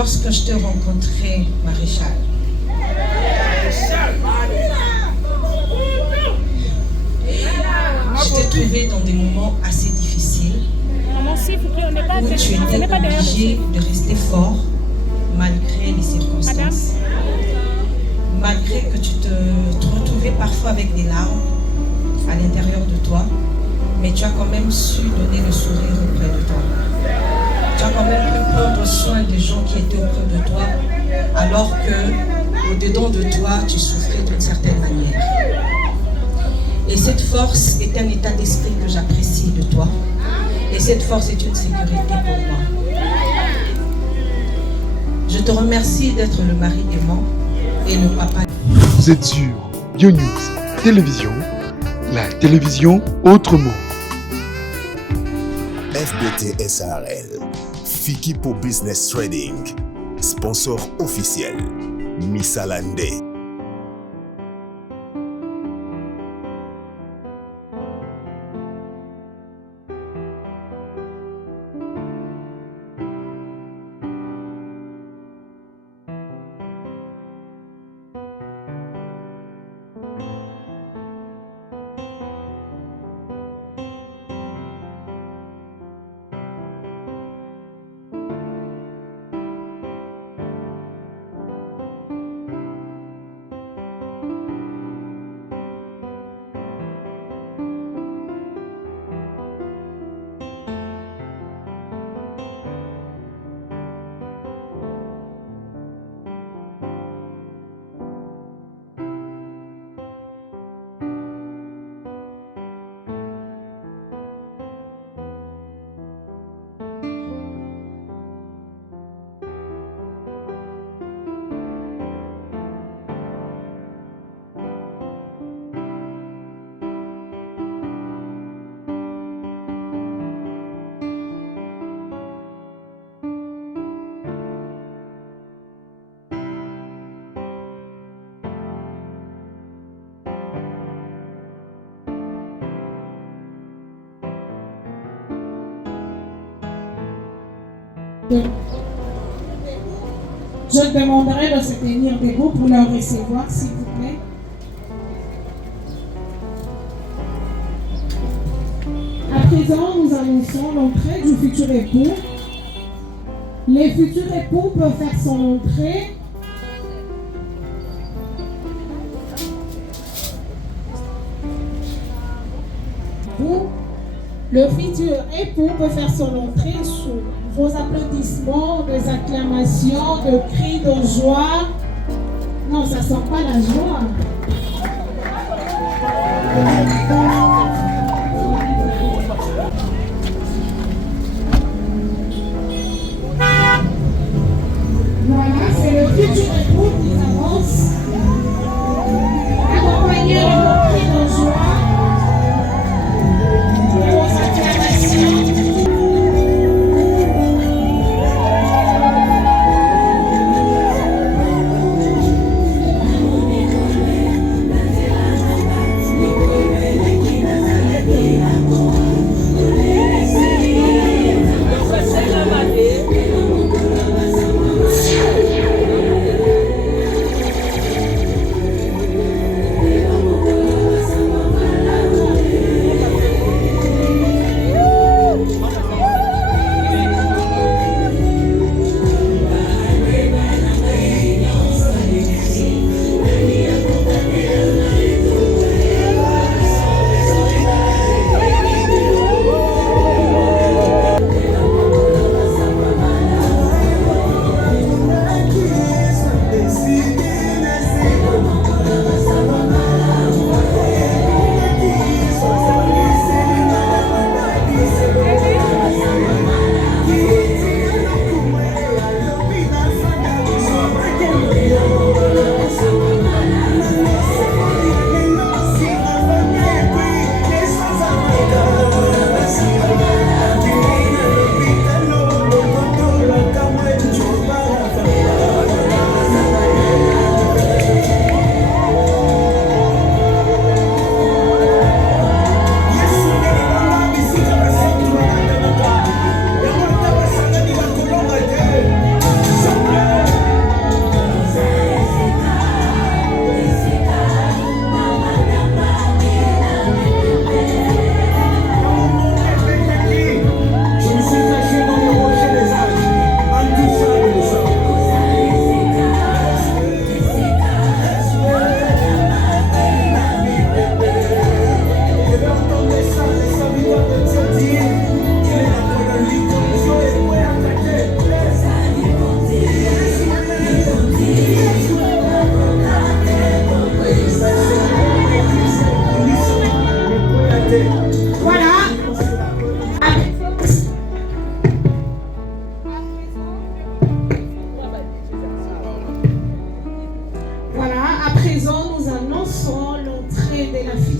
lorsque je t'ai rencontré, Maréchal, je t'ai trouvé dans des moments assez difficiles où tu étais obligé de rester fort malgré les circonstances, malgré que tu te retrouvais parfois avec des larmes à l'intérieur de toi, mais tu as quand même su donner le sourire auprès de toi. Tu as quand même pu prendre soin des gens qui étaient auprès de toi, alors que au-dedans de toi, tu souffrais d'une certaine manière. Et cette force est un état d'esprit que j'apprécie de toi. Et cette force est une sécurité pour moi. Je te remercie d'être le mari aimant et le papa. Vous êtes sur BioNews Télévision, la télévision autrement. FBT SARL, Fikipo Business Trading, sponsor officiel, Missalande. Je demanderai de se tenir debout pour leur recevoir, s'il vous plaît. À présent, nous annonçons l'entrée du futur époux. Les futurs époux peuvent faire son entrée. Le futur époux peut faire son entrée sous vos applaudissements, des acclamations, de cris de joie. Non, ça sent pas la joie. Voilà, c'est le futur époux qui avance, accompagné de cris de joie.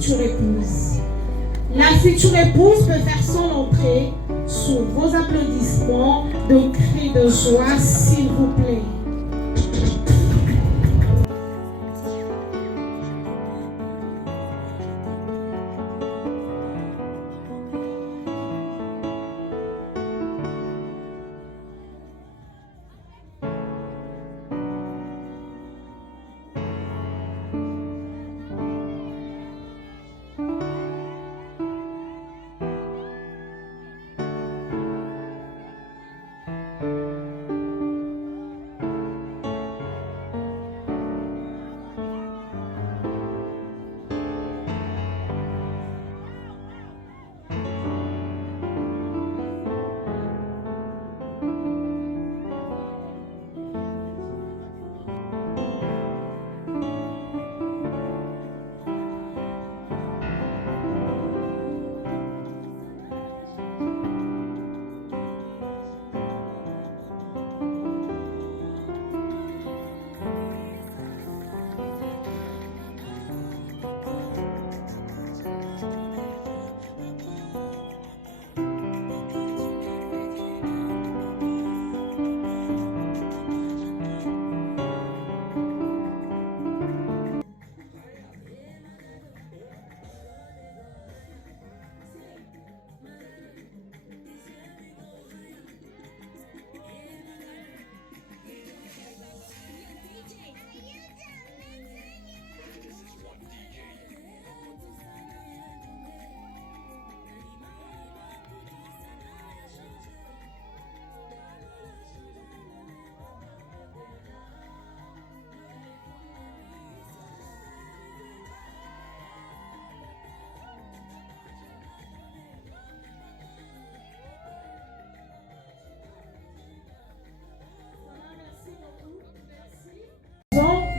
future épouse. La future épouse peut faire son entrée sous vos applaudissements de cris de joie, s'il vous plaît.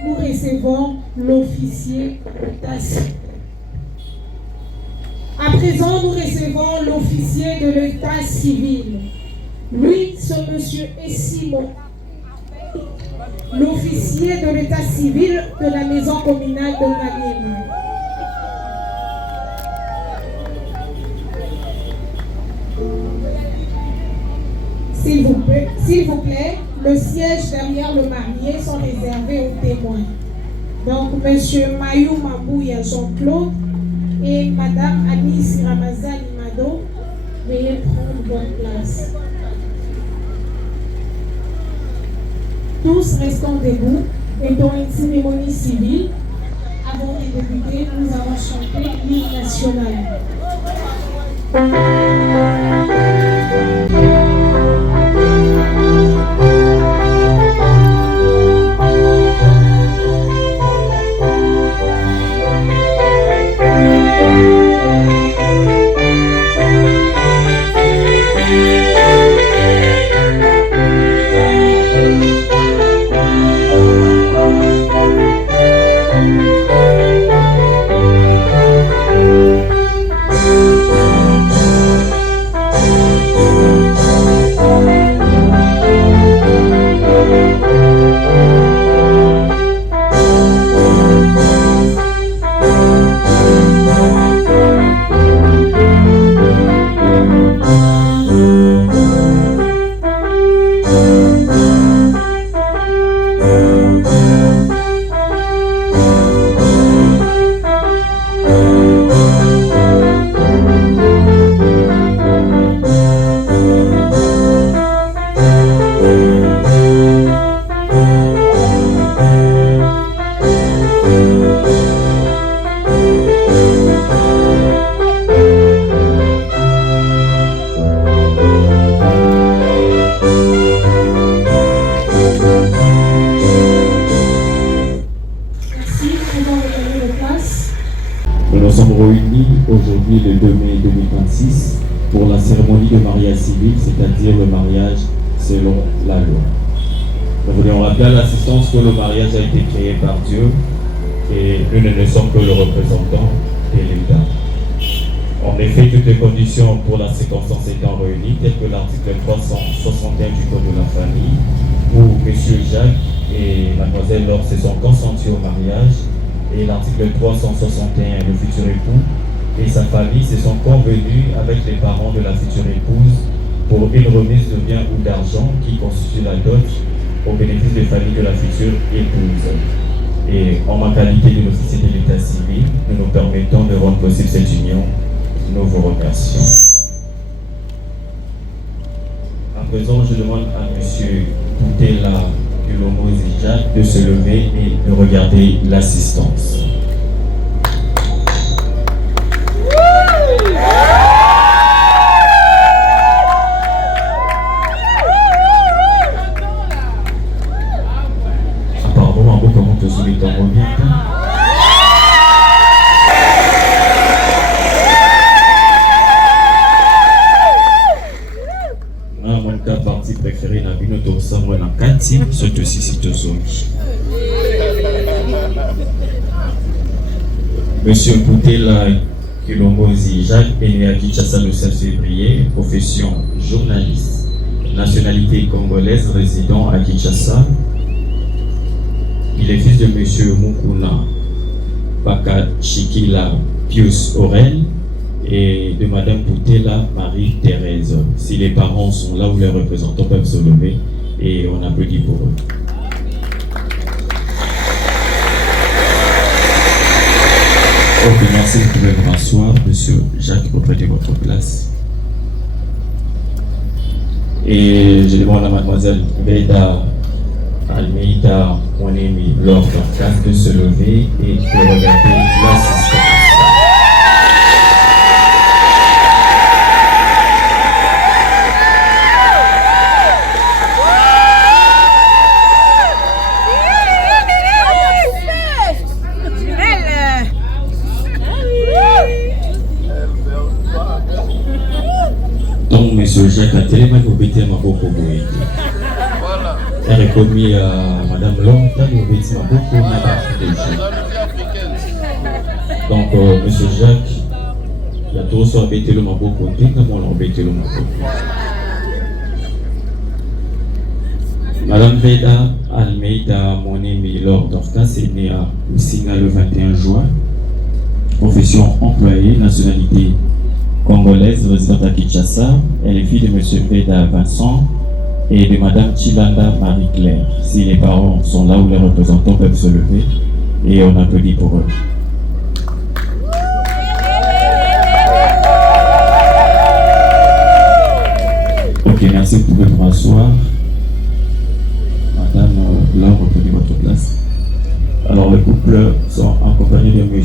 Nous recevons l'officier d'état civil. À présent, nous recevons l'officier de l'état civil. Lui, ce monsieur est Simon, l'officier de l'état civil de la maison communale de Maniema. S'il vous plaît, le siège derrière le marié sont réservés aux témoins. Donc, M. Mayou Mambouya Jean-Claude et Mme Anis Ramazani Mado, veuillez prendre votre place. Tous restons debout et dans une cérémonie civile. Avant de débuter, nous allons chanter l'hymne national. Aujourd'hui le 2 mai 2026 pour la cérémonie de mariage civil, c'est-à-dire le mariage selon la loi. Nous voulons rappeler à l'assistance que le mariage a été créé par Dieu et nous ne sommes que le représentant de l'État. En effet, toutes les conditions pour la circonstance étant réunies, telles que l'article 361 du Code de la famille, où M. Jacques et Mlle Laure se sont consentis au mariage, Et l'article 361, le futur époux et sa famille se sont convenus avec les parents de la future épouse pour une remise de biens ou d'argent qui constitue la dot au bénéfice des familles de la future épouse. Et en ma qualité de l'officier de l'état civil, nous nous permettons de rendre possible cette union. Nous vous remercions. À présent, je demande à M. Boutela Kilomo Zijak de se lever et de regarder l'assistance. Apparemment, comment te soumis ton revient. Mon cas parti préféré n'a pas de savoir dans 4 types, surtout si c'est aux autres. Monsieur Boutela Kilomozi Jacques est né à Kinshasa le 16 février, profession journaliste, nationalité congolaise, résident à Kinshasa. Il est fils de Monsieur Mukuna Bakachikila Pius Aurel et de Madame Boutela Marie-Thérèse. Si les parents sont là ou les représentants peuvent se lever et on applaudit pour eux. Ok, merci, vous pouvez vous rasseoir. Monsieur Jacques, vous prêtez votre place. Et je demande à Mademoiselle Veda Almeida, mon ami Lord Dorcas, de se lever et de regarder l'assistance. Donc, Monsieur Jacques a tellement oubité ma beaucoup boîte. Elle est commis à Madame Longtemps, oubité ma beaucoup n'a pas donc, Monsieur Jacques, il a trop soit embêté le ma beaucoup, dès que moi l'embêté le ma beaucoup. Madame Veda Almeida, mon ami Lord Dorcas, est née à Oussina le 21 juin. Profession employée, nationalité congolaise, résidente à Kinshasa. Elle est fille de M. Veda Vincent et de Mme Chilanda Marie-Claire. Si les parents sont là ou les représentants peuvent se lever et on applaudit pour eux. Ok, merci, vous pouvez vous rasseoir. Madame Laure, reprenez votre place. Alors, le couple sont accompagnés de M.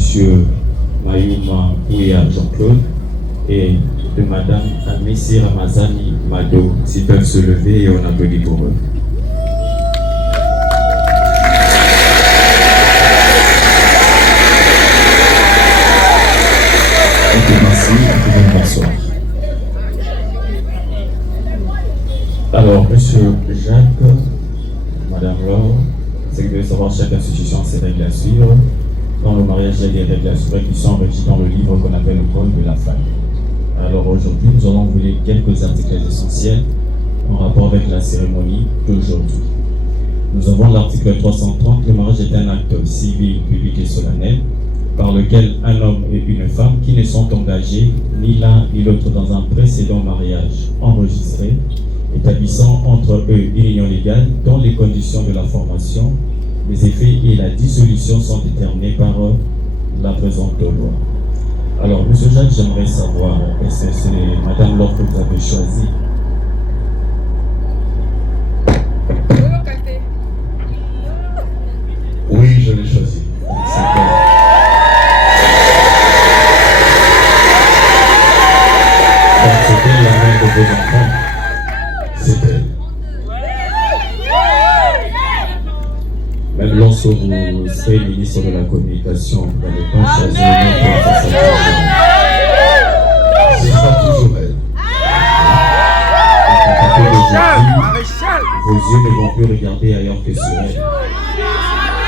Mayuma Ouya Jean-Claude et de Madame Amissi Ramazani Mado. S'ils peuvent se lever et on applaudit pour eux. Ok, merci, vous pouvez vous rasseoir. Alors, Monsieur Jacques, Madame Laure, c'est que vous devez savoir chaque institution a ses règles à suivre. Dans le mariage, il y a des règles à suivre qui sont régies dans le livre qu'on appelle le Code de la famille. Alors aujourd'hui, nous allons vous lire quelques articles essentiels en rapport avec la cérémonie d'aujourd'hui. Nous avons l'article 330, le mariage est un acte civil, public et solennel par lequel un homme et une femme qui ne sont engagés ni l'un ni l'autre dans un précédent mariage enregistré, établissant entre eux une union légale dont les conditions de la formation, les effets et la dissolution sont déterminés par la présente loi. Alors, M. Jacques, j'aimerais savoir, est-ce que c'est Madame Laure que vous avez choisi? Oui, je l'ai choisi. C'est bon. Donc, c'était la mère de vos enfants? C'est elle. Même lorsque vous serez ministre de la Communication, vous n'allez pas choisir une autre Ce sera toujours elle. À partir d'aujourd'hui, vos yeux ne vont plus regarder ailleurs que sur elle.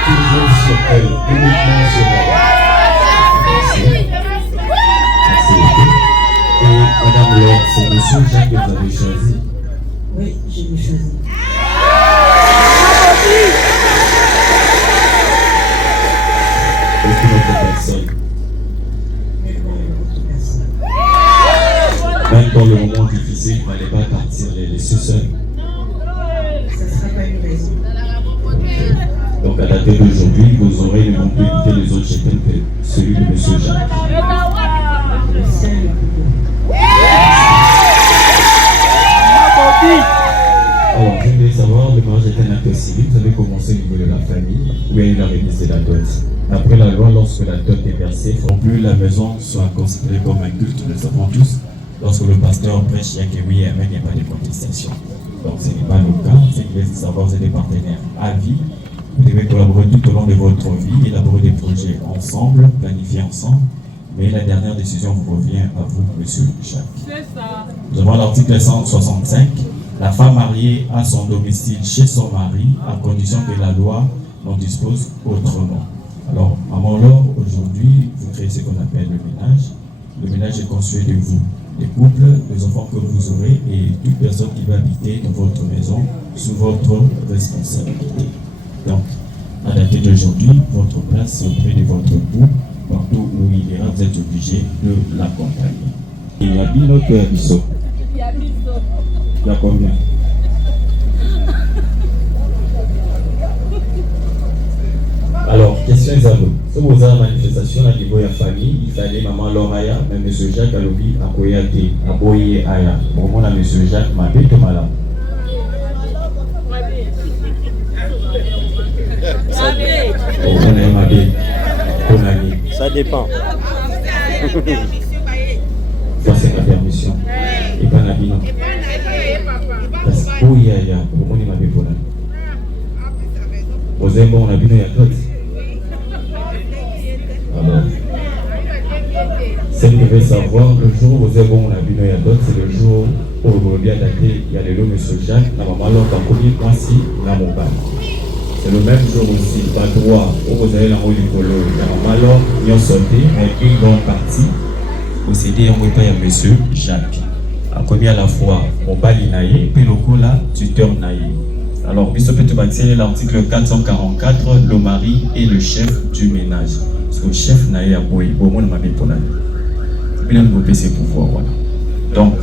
Toujours sur elle, uniquement sur elle. Merci. Merci beaucoup. Et Madame Laure, c'est M. Jacques que vous avez choisi. Oui, je l'ai choisi. Ok, dans le moment difficile, il ne fallait pas partir les laisser seuls. Ça ne sera pas une raison. Donc à la date d'aujourd'hui, vos oreilles ne vont plus écouter les autres cheptels que celui de M. Jacques. Le sien est le plus beau. Alors, je voulais savoir, le mariage est un acte civil. Vous avez commencé au niveau de la famille, où il y a eu la remise de la dot. Après la loi, lorsque la dot est versée, il ne faut plus la maison soit considérée comme un culte, nous le savons tous. Lorsque le pasteur prêche, il y a que oui et amen, il n'y a pas de contestation. Donc ce n'est pas le cas, c'est que vous savoir, vous êtes des partenaires à vie. Vous devez collaborer tout au long de votre vie, élaborer des projets ensemble, planifier ensemble. Mais la dernière décision vous revient à vous, monsieur Jacques. C'est ça. Nous avons l'article 165. La femme mariée a son domicile chez son mari, à condition que la loi n'en dispose autrement. Alors, maman Laure, aujourd'hui, vous créez ce qu'on appelle le ménage. Le ménage est constitué de vous, des couples, des enfants que vous aurez et toute personne qui va habiter dans votre maison sous votre responsabilité. Donc, à dater d'aujourd'hui, votre place auprès de votre époux, partout où il ira, vous êtes obligé de l'accompagner. Il y a bien notre abisso. Il y a combien? Alors, question Isabelle. Si vous avez une manifestation à niveau de la famille, il fallait maman Loraya, mais M. Jacques Alobi a koyate, a boyé aya. Bon, on a M. Jacques Mabé Tomala. Ça dépend. C'est la permission. Et pas la bino. Parce que il y a comment il m'a fait pour là. Vous avez bon la bino il y a d'autres. Alors, celle qui veut savoir le jour où vous avez bon la bino il y a d'autres, c'est le jour où vous voulez adapter. Il y a le lot monsieur Jacques, la maman l'autre a connu moi si la mobile. C'est le même jour aussi, pas droit, où vous avez la roue du polo. La maman l'autre, ils ont sauté, mais une grande partie. Possédé un repas à M. Jacques. A commis à la fois mon bali naïe, puis le coup là, tuteur naïe. Alors, Bishop Petoubaxel, l'article 444, le mari est le chef du ménage. Parce que le chef naïe a boy, au moins m'a mis pour l'année. Il a développé ses pouvoirs, voilà. Donc,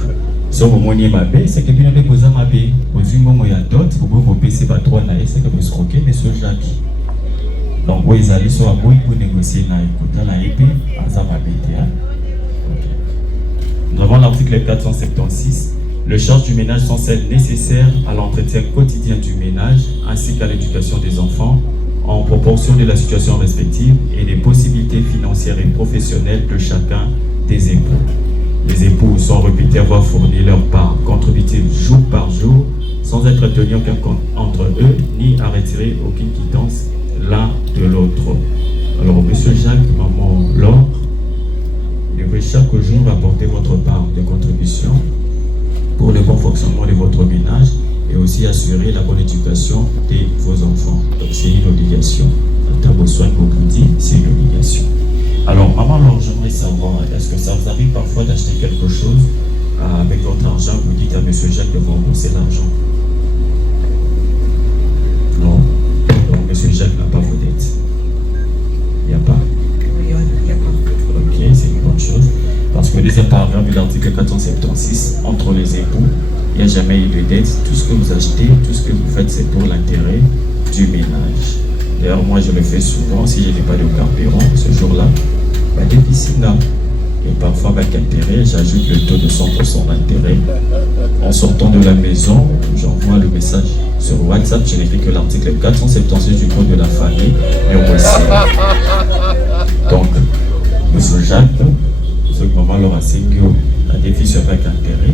ce que moi n'y m'a fait, c'est que bien les beaux-arts m'a fait. Au moment où il y a d'autres, vous pouvez développer ses patrons naïe, c'est que vous escroquez M. Jacques. Donc, vous allez sur un boy pour négocier naïe. Pour la épée, à ça m'a fait. Nous avons l'article 476. Les charges du ménage sont celles nécessaires à l'entretien quotidien du ménage ainsi qu'à l'éducation des enfants en proportion de la situation respective et des possibilités financières et professionnelles de chacun des époux. Les époux sont réputés avoir fourni leur part contributive jour par jour sans être tenus aucun compte entre eux ni à retirer aucune quittance l'un de l'autre. Alors, monsieur Jacques, maman Laure, vous devez chaque jour apporter votre part de contribution pour le bon fonctionnement de votre ménage et aussi assurer la bonne éducation de vos enfants. Donc c'est une obligation. Dans vos soins quotidiens, c'est une obligation. Alors maman, alors j'aimerais savoir, est-ce que ça vous arrive parfois d'acheter quelque chose avec votre argent, vous dites à M. Jacques de vous rembourser l'argent? Non. Donc M. Jacques n'a pas vos dettes. Il n'y a pas. Ok, c'est une bonne chose. Parce que le deuxième paragraphe de l'article 476, entre les époux, il n'y a jamais eu de dette. Tout ce que vous achetez, tout ce que vous faites, c'est pour l'intérêt du ménage. D'ailleurs, moi, je le fais souvent. Si je n'ai pas de carburant ce jour-là, déficit là. Et parfois, avec intérêt, j'ajoute le taux de 100% d'intérêt. En sortant de la maison, j'envoie le message sur WhatsApp. Je n'écris que l'article 476 du code de la famille. Et on aussi. Donc, M. Jacques, ce moment Laura Singio a déficit avec intérêt.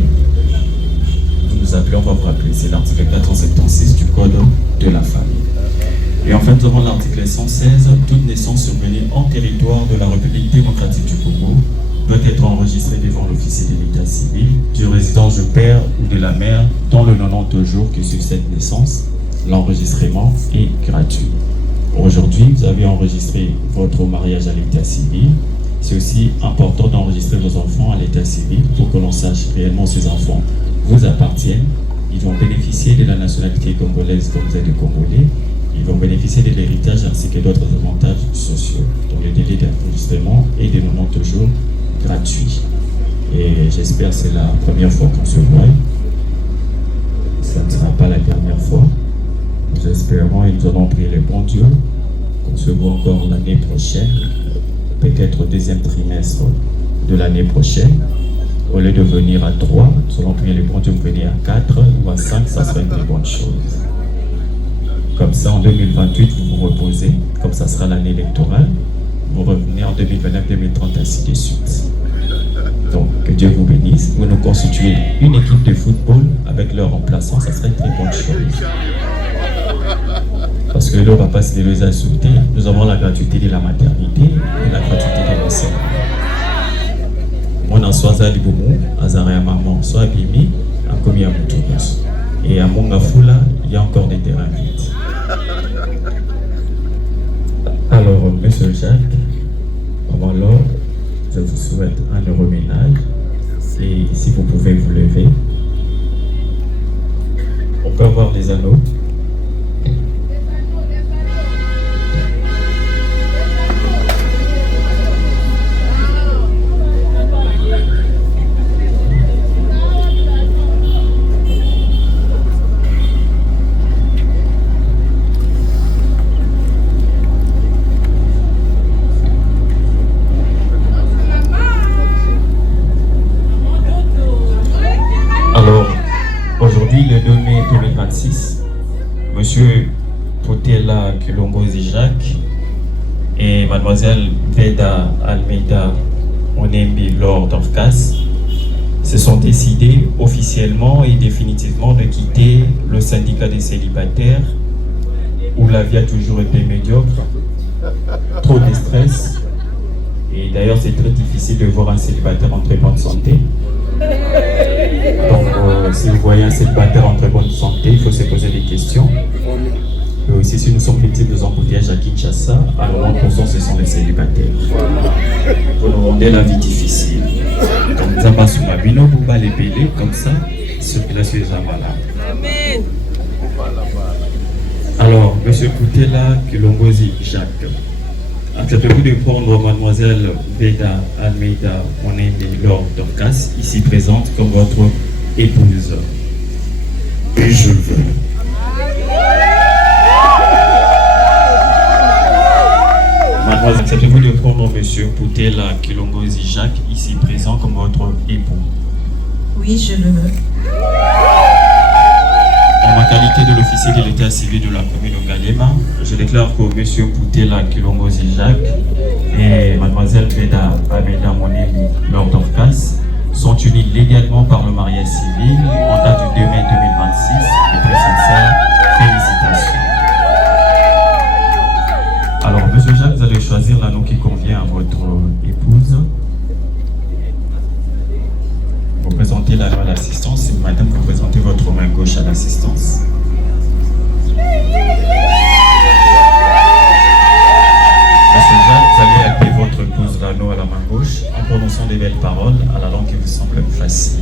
Vous nous appelez, on va vous rappeler. C'est l'article 476 du code de la famille. Et enfin, nous avons l'article 116. Toute naissance survenue en territoire de la République démocratique du Congo doit être enregistrée devant l'officier de l'état civil du résident du père ou de la mère dans le 90 jours qui suivent cette naissance. L'enregistrement est gratuit. Aujourd'hui, vous avez enregistré votre mariage à l'état civil. C'est aussi important d'enregistrer vos enfants à l'état civil pour que l'on sache réellement ces enfants vous appartiennent. Ils vont bénéficier de la nationalité congolaise comme vous êtes des Congolais. Ils vont bénéficier de l'héritage ainsi que d'autres avantages sociaux. Donc le délai d'enregistrement est de 90 jours gratuit. Et j'espère que c'est la première fois qu'on se voit. Ça ne sera pas la dernière fois. Nous espérons et nous allons prier le bon Dieu qu'on se voit encore l'année prochaine, peut-être au deuxième trimestre de l'année prochaine. Au lieu de venir à 3, nous allons prier le bon Dieu pour venir à 4 ou à 5, ça sera une très bonne chose. Comme ça, en 2028, vous vous reposez, comme ça sera l'année électorale. Vous revenez en 2029, 2030, ainsi de suite. Donc, que Dieu vous bénisse. Vous nous constituez une équipe de football avec leur remplaçant, ça serait une très bonne chose. Parce que là, on ne va pas se les insulter. Nous avons la gratuité de la maternité et la gratuité de l'enseignement. Moi, dans Soaza Liboumou, Azaré à maman, soit Bimi, à Komi à Moutounos. Et à Mongafula, il y a encore des terrains vides. Alors, monsieur Jacques, avant l'heure, je vous souhaite un heureux ménage. Et si vous pouvez vous lever, on peut avoir les anneaux. Aujourd'hui, le 2 mai 2026, Monsieur Potela Kilongozi Jacques et Mademoiselle Veda Almeida Onembi Lord of Cass se sont décidés officiellement et définitivement de quitter le syndicat des célibataires où la vie a toujours été médiocre, trop de stress et d'ailleurs c'est très difficile de voir un célibataire en très bonne santé. Donc, si vous voyez un célibataire en très bonne santé, il faut se poser des questions. Et aussi, si nous sommes victimes de embouteillages à Kinshasa, alors 90% ce sont les célibataires. Vous nous rendez la vie difficile. Comme Zamba Soumabino, vous allez payer comme ça, circulation des malades. Amen. Alors, monsieur Koutela Kilongozi Jacques, acceptez-vous de prendre mademoiselle Veda Almeida Onembi Lord Dorcas, ici présente, comme votre épouse? Et je veux. Mademoiselle, acceptez-vous de prendre monsieur Potela Kilongozi Jacques, ici présent, comme votre époux? Oui, je le veux. En ma qualité de l'officier de l'état civil de la commune de Galema, je déclare que M. Potela Kilongozi Jacques et Mlle Veda Almeida Onembi Lord of Cass sont unis légalement par le mariage civil en date du 2 mai 2026. De très sincères félicitations. Alors, M. Jacques, vous allez choisir l'anneau qui convient à votre épouse. Vous présentez l'anneau à l'assistance et madame, vous présentez votre main gauche à l'assistance. Monsieur Jacques, vous allez appeler votre épouse l'anneau à la main gauche en prononçant des belles paroles à la langue qui vous semble facile.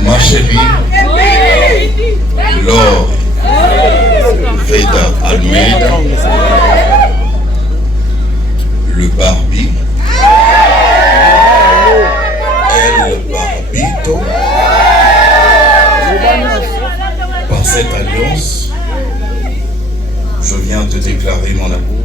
Ma chérie, Laure Veda Almeida, le Barbie, El Barbito, par cette alliance, je viens te déclarer mon amour.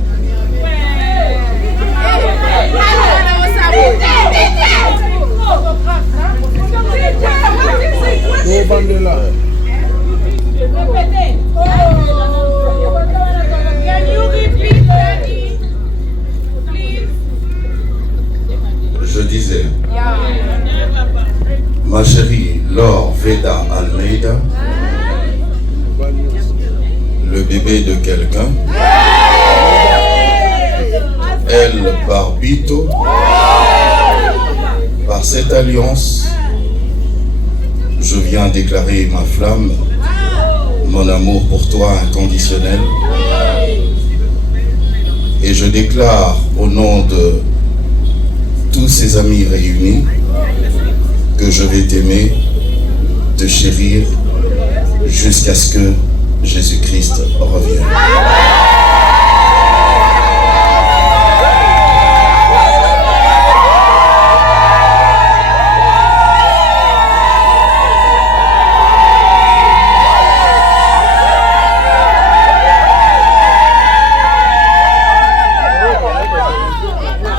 Je disais, ma chérie Laure Veda Almeida, le bébé de quelqu'un, El Barbito, par cette alliance, je viens déclarer ma flamme, mon amour pour toi inconditionnel. Et je déclare au nom de tous ces amis réunis, que je vais t'aimer, te chérir, jusqu'à ce que Jésus-Christ revienne.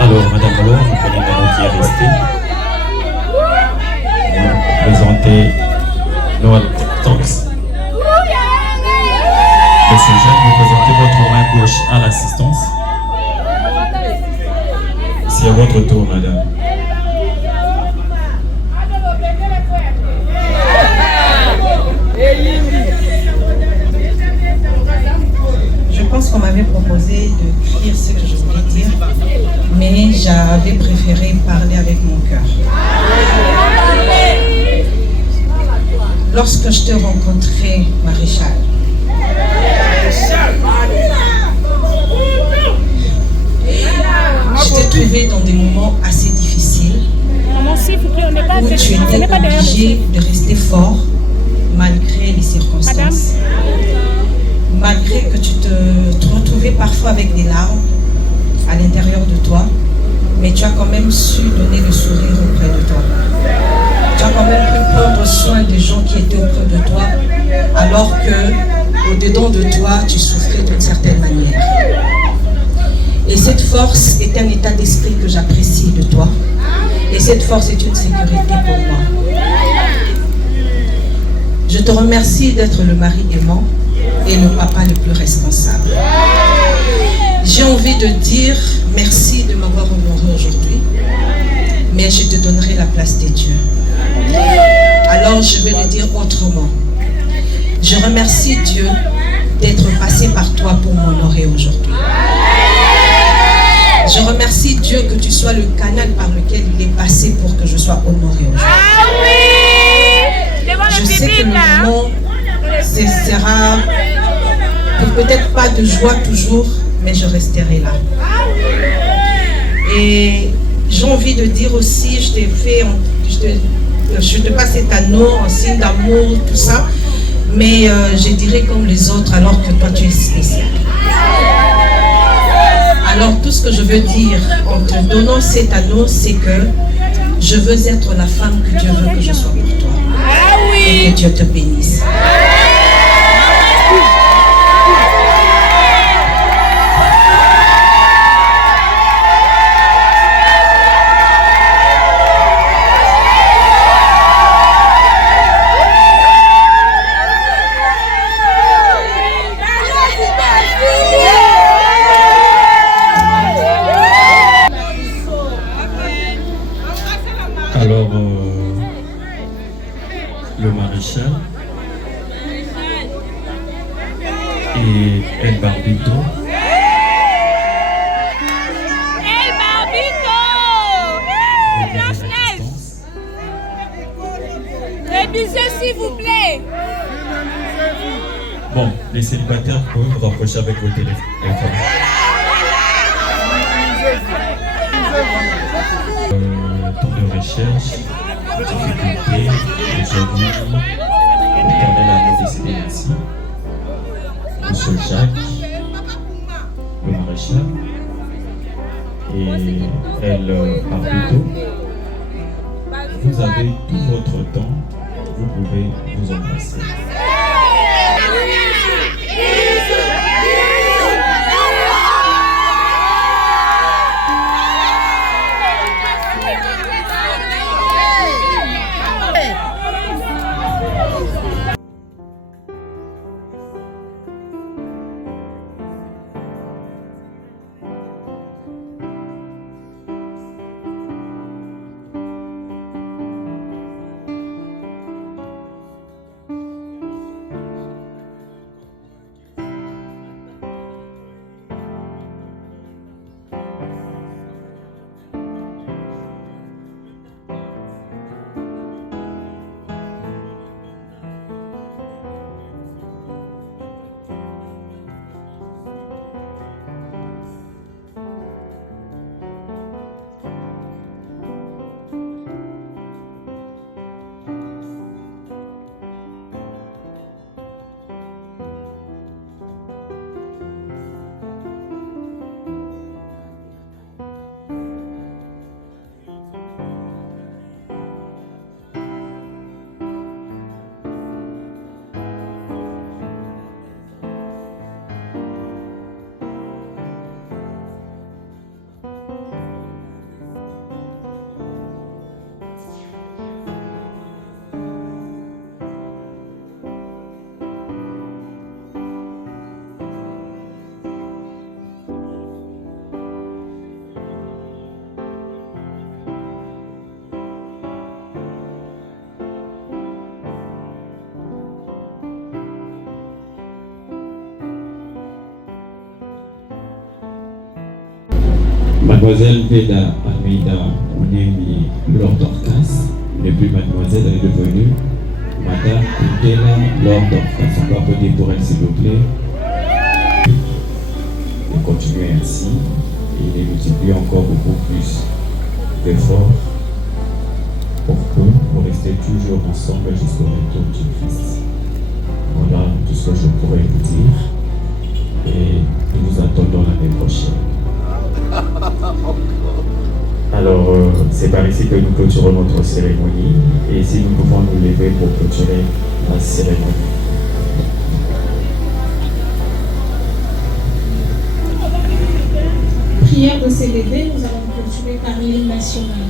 Alors, Madame Malo, vous prenez l'anneau qui est resté. Vous présentez Noël Tonks. Monsieur Jacques, vous présentez votre main gauche à l'assistance. C'est à votre tour, madame. Je pense qu'on m'avait proposé de dire ce que je voulais dire, mais j'avais préféré parler avec mon cœur. Lorsque je t'ai rencontré, Maréchal, je t'ai trouvé dans des moments assez difficiles où tu étais obligé de rester fort malgré les circonstances. Malgré que tu te retrouvais parfois avec des larmes à l'intérieur de toi, mais tu as quand même su donner le sourire auprès de toi. Tu as quand même pu prendre soin des gens qui étaient auprès de toi, alors que au-dedans de toi, tu souffrais d'une certaine manière. Et cette force est un état d'esprit que j'apprécie de toi. Et cette force est une sécurité pour moi. Je te remercie d'être le mari aimant et le papa le plus responsable. J'ai envie de dire merci de m'avoir honoré aujourd'hui, mais je te donnerai la place des dieux. Alors je vais le dire autrement. Je remercie Dieu d'être passé par toi pour m'honorer aujourd'hui. Je remercie Dieu que tu sois le canal par lequel il est passé pour que je sois honoré aujourd'hui. Je sais que le moment sera peut-être pas de joie toujours, mais je resterai là. Et j'ai envie de dire aussi, je te passe cet anneau en signe d'amour, tout ça, mais je dirais comme les autres, alors que toi tu es spécial. Alors tout ce que je veux dire en te donnant cet anneau, c'est que je veux être la femme que Dieu veut que je sois pour toi. Et que Dieu te bénisse. Alors, le maréchal et El Barbito. El Barbito! Blanche-Neige! Les bisous, s'il vous plaît! Bon, les célibataires, vous pouvez vous rapprocher avec vos téléphones. Temps de recherche, difficulté, aujourd'hui, l'Éternel a décidé ainsi. Monsieur Jacques, le maréchal, et El Barbito, vous avez tout votre temps, vous pouvez vous embrasser. Mademoiselle Veda Almeida Onemi Lord Dorcas, n'est plus mademoiselle, elle est devenue Madame Kutela Lord Dorcas. On peut applaudir pour elle, s'il vous plaît. Et continuer ainsi, et il multiplie encore beaucoup plus d'efforts pour que vous restez toujours ensemble jusqu'au retour du Christ. Voilà tout ce que je pourrais vous dire. Et nous vous attendons l'année prochaine. Alors, c'est par ici que nous clôturons notre cérémonie. Et si nous pouvons nous lever pour clôturer la cérémonie. Prière de s'élever, nous allons clôturer par l'hymne national.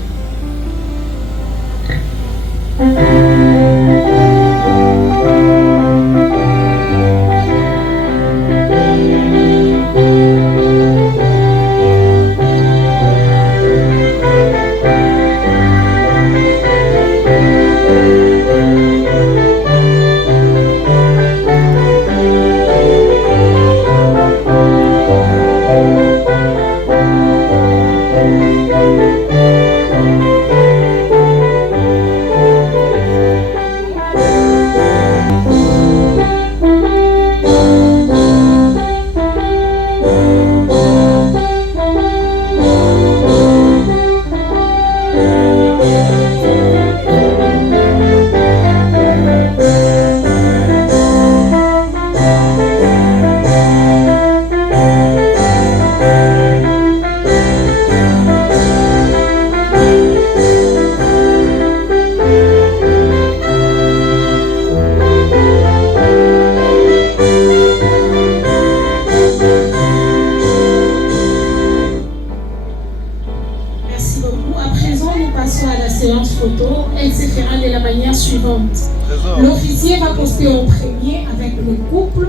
L'officier va poster en premier avec le couple,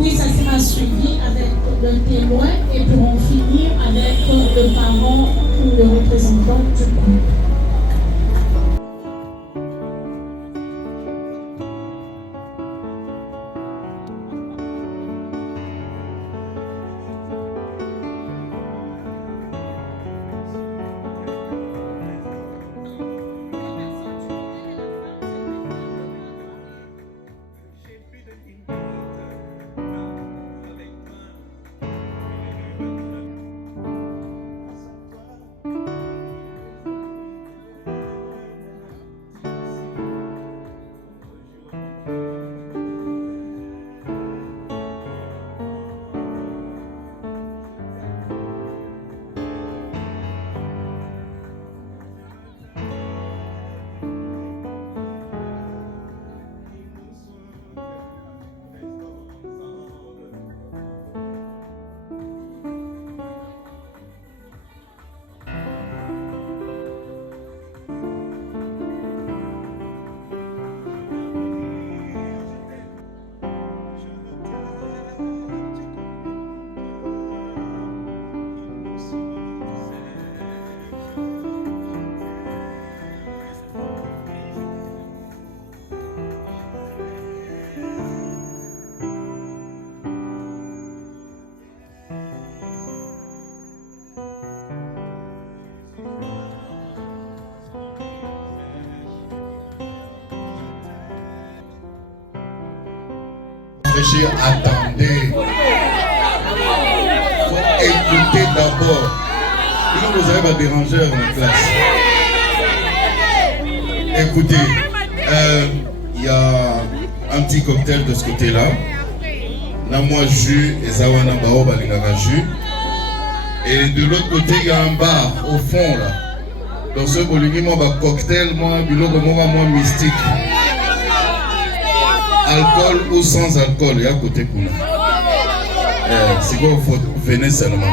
puis ça sera suivi avec le témoin et pour en finir avec le parent ou le représentant du couple. Attendez. Faut écouter d'abord. Sinon vous avez un dérangeur en classe. Écoutez, il y a un petit cocktail de ce côté-là. Là, moi, jus et Zawana Bao Balingara jus. Et de l'autre côté, il y a un bar au fond là. Dans ce bolingi, moi, cocktail, moi, moi, mystique. Alcool ou sans alcool, il y a côté pour nous. C'est quoi, vous venez seulement.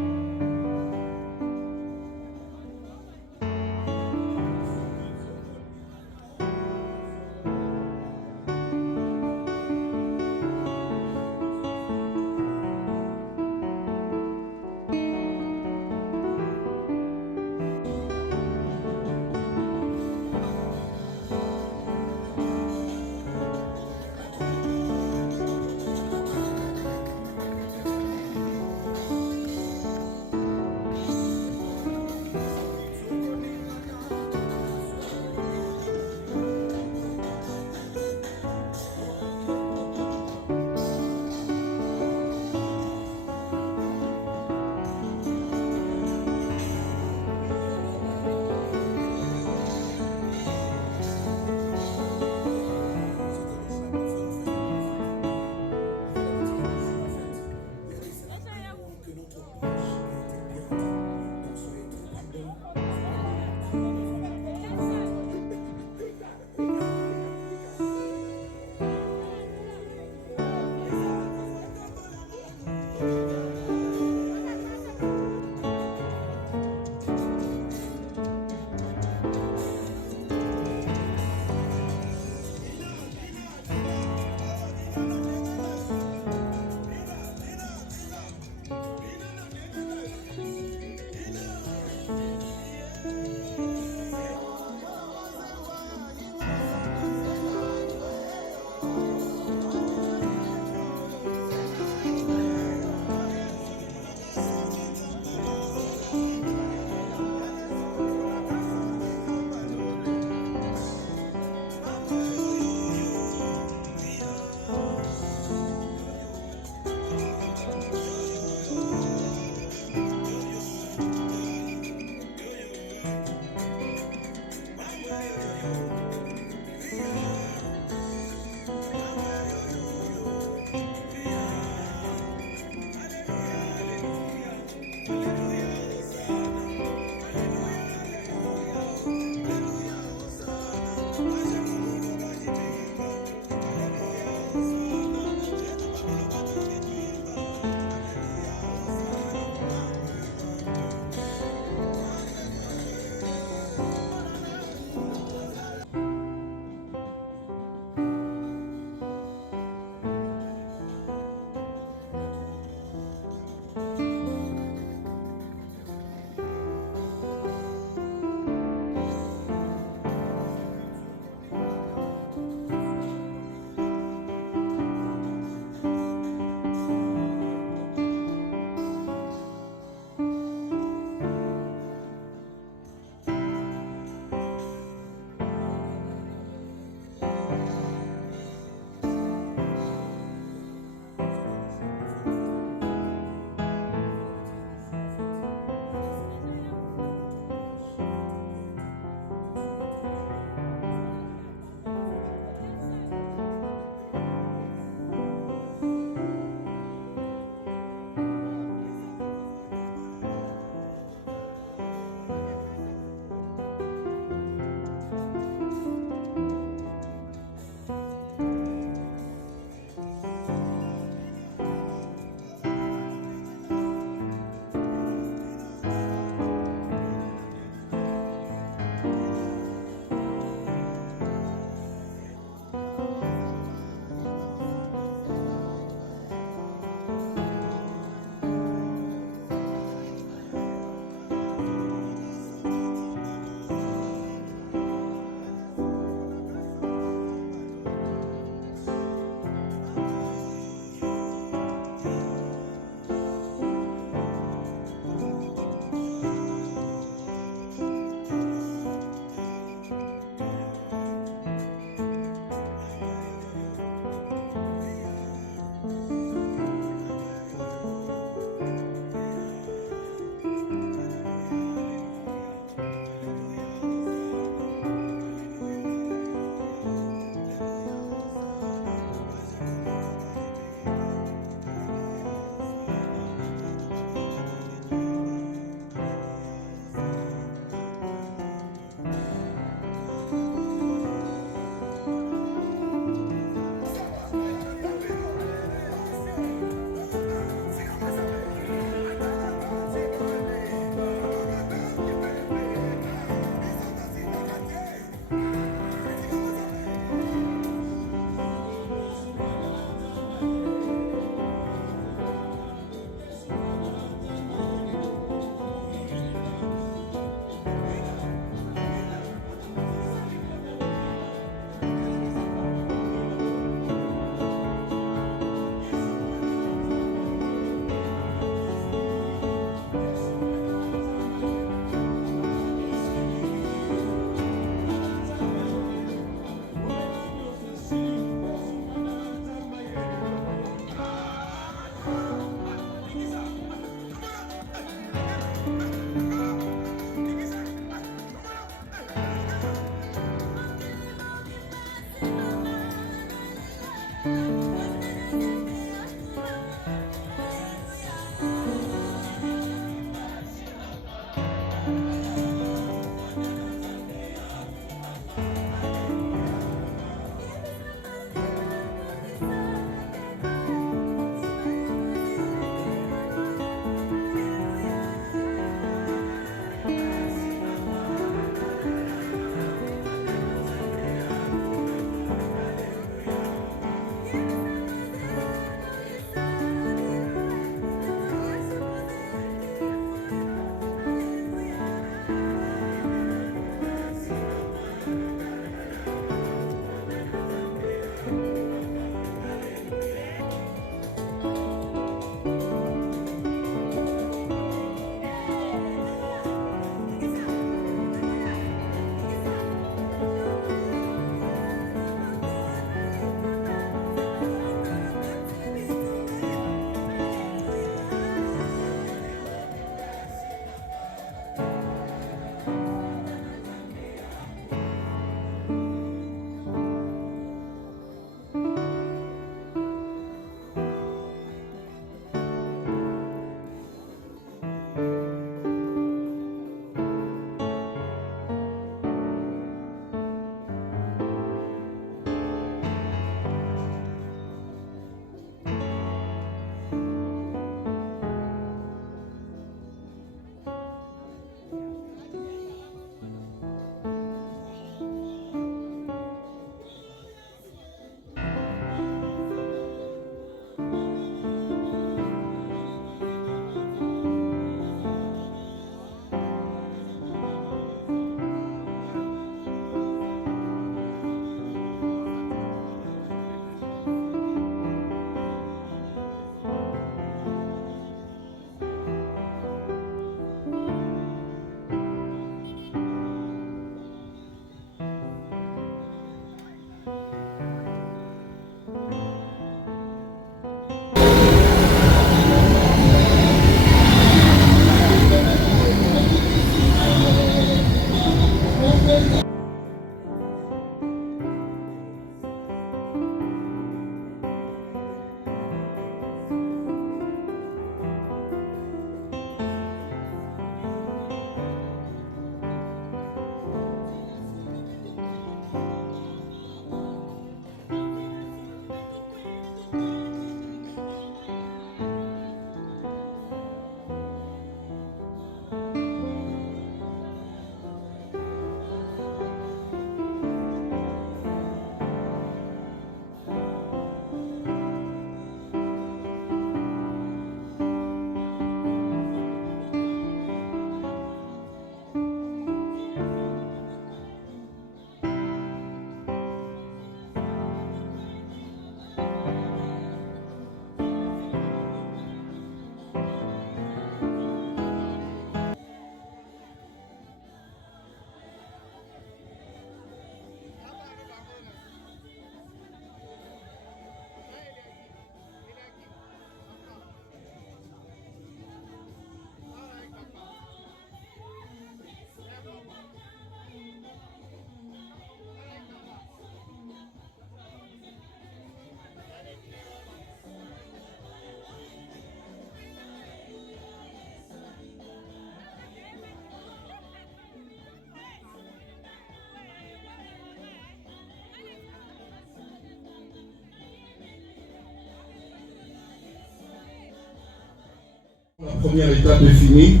La première étape est finie.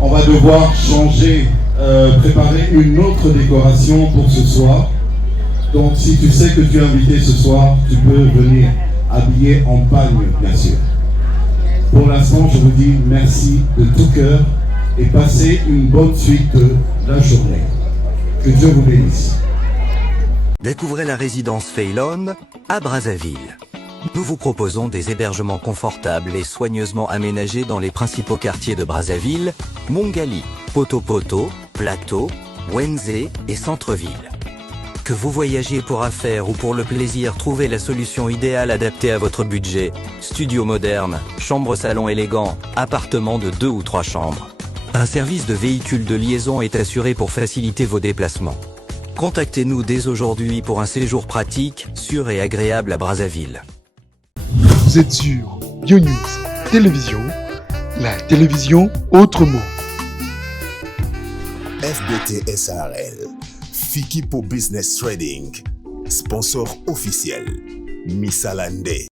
On va devoir changer, préparer une autre décoration pour ce soir. Donc si tu sais que tu es invité ce soir, tu peux venir habillé en pagne, bien sûr. Pour l'instant, je vous dis merci de tout cœur et passez une bonne suite de la journée. Que Dieu vous bénisse. Découvrez la résidence Feilon à Brazzaville. Nous vous proposons des hébergements confortables et soigneusement aménagés dans les principaux quartiers de Brazzaville, Mongali, Poto-Poto, Plateau, Wenzé et Centre-Ville. Que vous voyagiez pour affaires ou pour le plaisir, trouvez la solution idéale adaptée à votre budget. Studio moderne, chambre-salon élégant, appartement de 2 ou 3 chambres. Un service de véhicule de liaison est assuré pour faciliter vos déplacements. Contactez-nous dès aujourd'hui pour un séjour pratique, sûr et agréable à Brazzaville. Vous êtes sur YoNews Télévision, la télévision autrement. FBT SARL, Fiki pour Business Trading, sponsor officiel, Missalande.